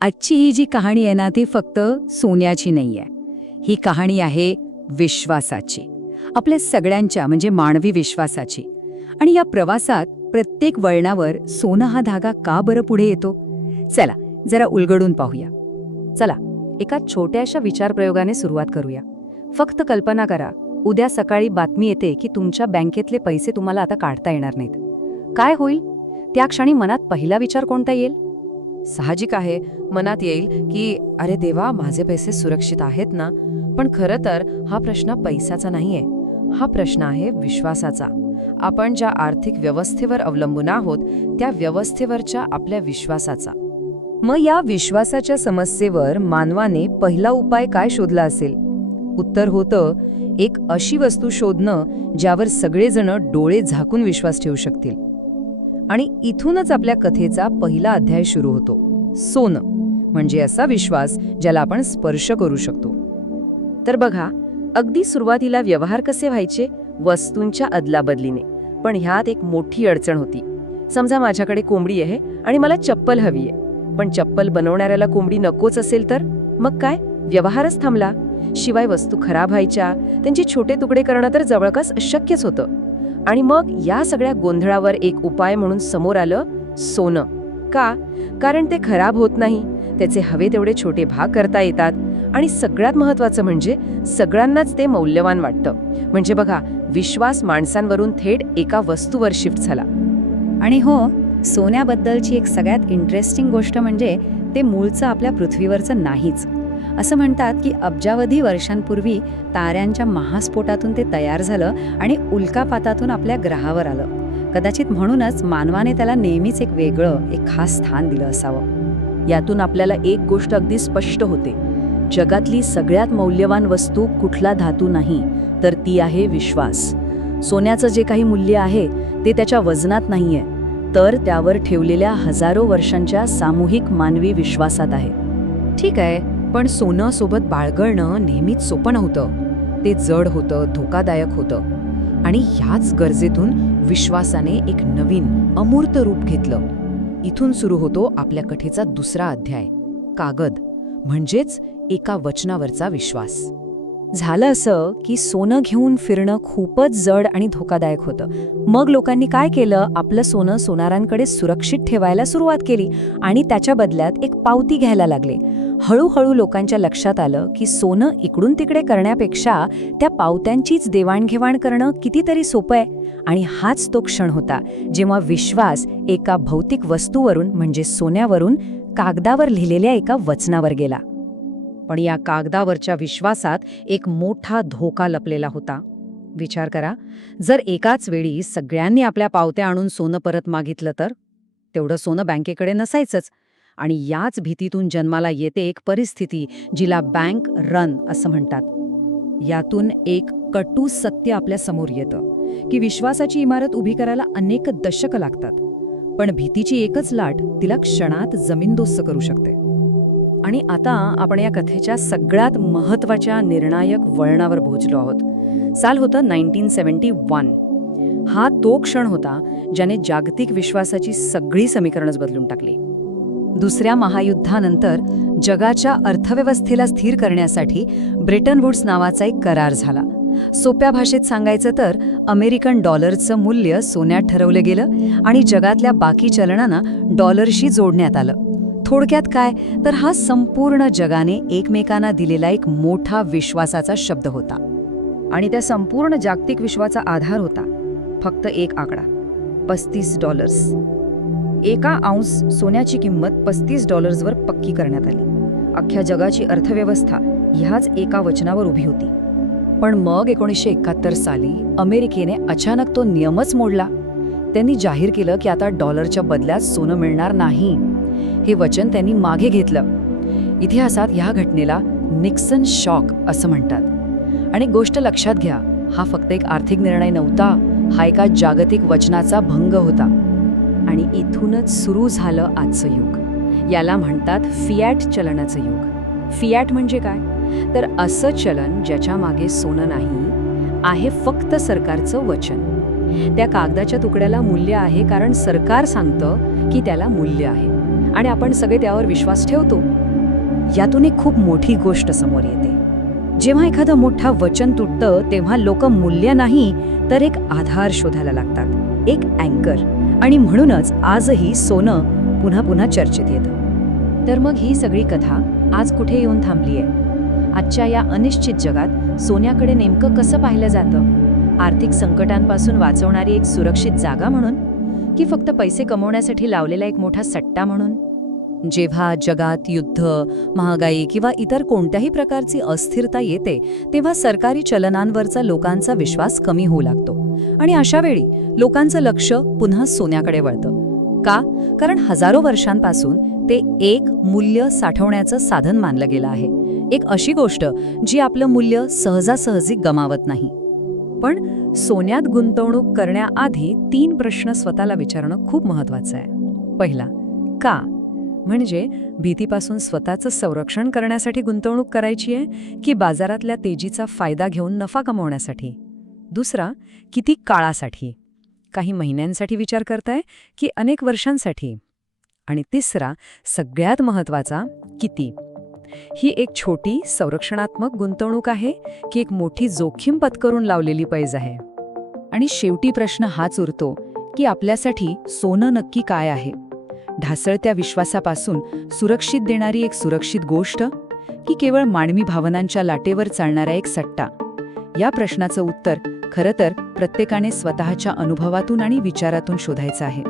आजची ही जी कहाणी आहे ना ती फक्त सोन्याची नाहीये. ही कहाणी आहे विश्वासाची, आपल्या सगळ्यांच्या म्हणजे मानवी विश्वासाची. आणि या प्रवासात प्रत्येक वळणावर सोनं हा धागा का बरं पुढे येतो? चला जरा उलगडून पाहूया. चला एका छोट्याशा विचारप्रयोगाने सुरुवात करूया. फक्त कल्पना करा, उद्या सकाळी बातमी येते की तुमच्या बँकेतले पैसे तुम्हाला आता काढता येणार नाहीत. काय होईल? त्या क्षणी मनात पहिला विचार कोणता येईल? साहजिक आहे, मनात येईल की अरे देवा, माझे पैसे सुरक्षित आहेत ना. पण खरं तर हा प्रश्न पैशाचा नाहीये, हा प्रश्न आहे विश्वासाचा. आपण ज्या आर्थिक व्यवस्थेवर अवलंबून आहोत त्या व्यवस्थेवरच्या आपल्या विश्वासाचा. मग या विश्वासाच्या समस्येवर मानवाने पहिला उपाय काय शोधला असेल? उत्तर होतं एक अशी वस्तू शोधणं ज्यावर सगळेजण डोळे झाकून विश्वास ठेवू शकतील. आणि इथूनच आपल्या कथेचा पहिला अध्याय सुरू होतो. सोनं म्हणजे असा विश्वास ज्याला आपण स्पर्श करू शकतो. तर बघा, अगदी सुरुवातीला व्यवहार कसे व्हायचे? वस्तूंच्या अदलाबदलीने. पण ह्यात एक मोठी अडचण होती. समजा माझ्याकडे कोंबडी आहे आणि मला चप्पल हवी आहे, पण चप्पल बनवणाऱ्याला कोंबडी नकोच असेल तर मग काय? व्यवहारच थांबला. शिवाय वस्तू खराब व्हायच्या, त्यांचे छोटे तुकडे करणं तर जवळपास अशक्यच होतं. आणि मग या सगळ्या गोंधळावर एक उपाय म्हणून समोर आलं सोनं. का? कारण ते खराब होत नाही, त्याचे हवे तेवढे छोटे भाग करता येतात आणि सगळ्यात महत्त्वाचं म्हणजे सगळ्यांनाच ते मौल्यवान वाटतं. म्हणजे बघा, विश्वास माणसांवरून थेट एका वस्तूवर शिफ्ट झाला. आणि हो, सोन्याबद्दलची एक सगळ्यात इंटरेस्टिंग गोष्ट म्हणजे ते मूळचं आपल्या पृथ्वीवरचं नाहीच. असं म्हणतात की अब्जावधी वर्षांपूर्वी ताऱ्यांच्या महास्फोटातून ते तयार झालं आणि उल्कापातातून आपल्या ग्रहावर आलं. कदाचित म्हणूनच मानवाने त्याला नेहमीच एक वेगळं, एक खास स्थान दिलं असावं. यातून आपल्याला एक गोष्ट अगदी स्पष्ट होते. जगातली सगळ्यात मौल्यवान वस्तू कुठला धातू नाही, तर ती आहे विश्वास. सोन्याचं जे काही मूल्य आहे ते त्याच्या वजनात नाहीये, तर त्यावर ठेवलेल्या हजारो वर्षांच्या सामूहिक मानवी विश्वासात आहे. ठीक आहे, पण सोनं सोबत बाळगणं नेहमीच सोपं नव्हतं. ते जड होतं, धोकादायक होतं. आणि ह्याच गरजेतून विश्वासाने एक नवीन अमूर्त रूप घेतलं. इथून सुरू होतो आपल्या कथेचा दुसरा अध्याय, कागद म्हणजेच एका वचनावरचा विश्वास. झालं असं की सोनं घेऊन फिरणं खूपच जड आणि धोकादायक होतं. मग लोकांनी काय केलं? आपलं सोनं सोनारांकडे सुरक्षित ठेवायला सुरुवात केली आणि त्याच्या बदल्यात एक पावती घ्यायला लागले. हळूहळू लोकांच्या लक्षात आलं की सोनं इकडून तिकडे करण्यापेक्षा त्या पावत्यांचीच देवाणघेवाण करणं कितीतरी सोपं आहे. आणि हाच तो क्षण होता जेव्हा विश्वास एका भौतिक वस्तूवरून म्हणजे सोन्यावरून कागदावर लिहिलेल्या एका वचनावर गेला. पण या कागदावरच्या विश्वासात एक मोठा धोका लपलेला होता. विचार करा, जर एकाच वेळी सगळ्यांनी आपल्या पावत्या आणून सोनं परत मागितलं तर? तेवढं सोनं बँकेकडे नसायचंच. आणि याच भीतीतून जन्माला येते एक परिस्थिती जिला बँक रन असं म्हणतात. यातून एक कटू सत्य आपल्या समोर येतं की विश्वासाची इमारत उभी करायला अनेक दशकं लागतात, पण भीतीची एकच लाट तिला क्षणात जमीनदोस्त करू शकते. आणि आता आपण या कथेच्या सगळ्यात महत्त्वाच्या निर्णायक वळणावर पोहोचलो आहोत. साल होतं 1971. हा तो क्षण होता ज्याने जागतिक विश्वासाची सगळी समीकरणच बदलून टाकली. दुसऱ्या महायुद्धानंतर जगाच्या अर्थव्यवस्थेला स्थिर करण्यासाठी ब्रेटन वुड्स नावाचा एक करार झाला. सोप्या भाषेत सांगायचं तर अमेरिकन डॉलरचं मूल्य सोन्यात ठरवलं गेलं आणि जगातल्या बाकी चलनांना डॉलरशी जोडण्यात आलं. थोडक्यात काय, तर हा संपूर्ण जगाने एकमेकांना दिलेला एक मोठा विश्वासाचा शब्द होता. आणि त्या संपूर्ण जागतिक विश्वाचा आधार होता फक्त एक आकडा, $35. एका औंस सोन्याची किंमत $35वर पक्की करण्यात आली. अख्ख्या जगाची अर्थव्यवस्था ह्याच एका वचनावर उभी होती. पण मग 1971 साली अमेरिकेने अचानक तो नियमच मोडला. त्यांनी जाहीर केलं की आता डॉलरच्या बदल्यात सोनं मिळणार नाही. हे वचन त्यांनी मागे घेतलं. इतिहासात ह्या घटनेला निक्सन शॉक असं म्हणतात. आणि गोष्ट लक्षात घ्या, हा फक्त एक आर्थिक निर्णय नव्हता, हा एका जागतिक वचनाचा भंग होता. आणि इथूनच सुरू झालं आजचं युग. याला म्हणतात फियाट चलनाचं युग. फियाट म्हणजे काय? तर असं चलन ज्याच्या मागे सोनं नाही, आहे फक्त सरकारचं वचन. त्या कागदाच्या तुकड्याला मूल्य आहे कारण सरकार सांगतं की त्याला मूल्य आहे. आणि आपण सगळे त्यावर विश्वास ठेवतो. यातून एक खूप मोठी गोष्ट समोर येते. जेव्हा एखादं मोठं वचन तुटतं तेव्हा लोक मूल्य नाही तर एक आधार शोधायला लागतात, एक अँकर. आणि म्हणूनच आजही सोनं पुन्हा पुन्हा चर्चेत येतं. तर मग ही सगळी कथा आज कुठे येऊन थांबलीये? आजच्या या अनिश्चित जगात सोन्याकडे नेमकं कसं पाहिलं जातं? आर्थिक संकटांपासून वाचवणारी एक सुरक्षित जागा म्हणून, की फक्त पैसे कमवण्यासाठी लावलेला एक मोठा सट्टा म्हणून? जेव्हा जगात युद्ध, महागाई किंवा इतर कोणत्याही प्रकारची अस्थिरता येते तेव्हा सरकारी चलनांवरचा लोकांचा विश्वास कमी होऊ लागतो. आणि अशा वेळी लोकांचं लक्ष पुन्हा सोन्याकडे वळतं. का? कारण हजारो वर्षांपासून ते एक मूल्य साठवण्याचं साधन मानलं गेलं आहे. एक अशी गोष्ट जी आपलं मूल्य सहजासहजी गमावत नाही. पण सोन्यात गुंतवणूक करण्याआधी 3 प्रश्न स्वतःला विचारणं खूप महत्वाचं आहे. पहिला, का? म्हणजे भीतीपासून स्वतःचं संरक्षण करण्यासाठी गुंतवणूक करायची आहे की बाजारातल्या तेजीचा फायदा घेऊन नफा कमवण्यासाठी? दुसरा, किती काळासाठी? काही महिन्यांसाठी विचार करताय की अनेक वर्षांसाठी? आणि तिसरा, सगळ्यात महत्वाचा, किती? ही एक छोटी संरक्षणात्मक गुंतवणूक आहे की एक मोठी जोखीम पत्करून लावलेली पैज आहे? आणि शेवटी प्रश्न हाच उरतो की आपल्यासाठी सोनं नक्की काय आहे? ढासळत्या विश्वासापासून सुरक्षित देणारी एक सुरक्षित गोष्ट की केवळ मानवी भावनांच्या लाटेवर चालणारा एक सट्टा? या प्रश्नाचं उत्तर खरं तर प्रत्येकाने स्वतःच्या अनुभवातून आणि विचारातून शोधायचं आहे.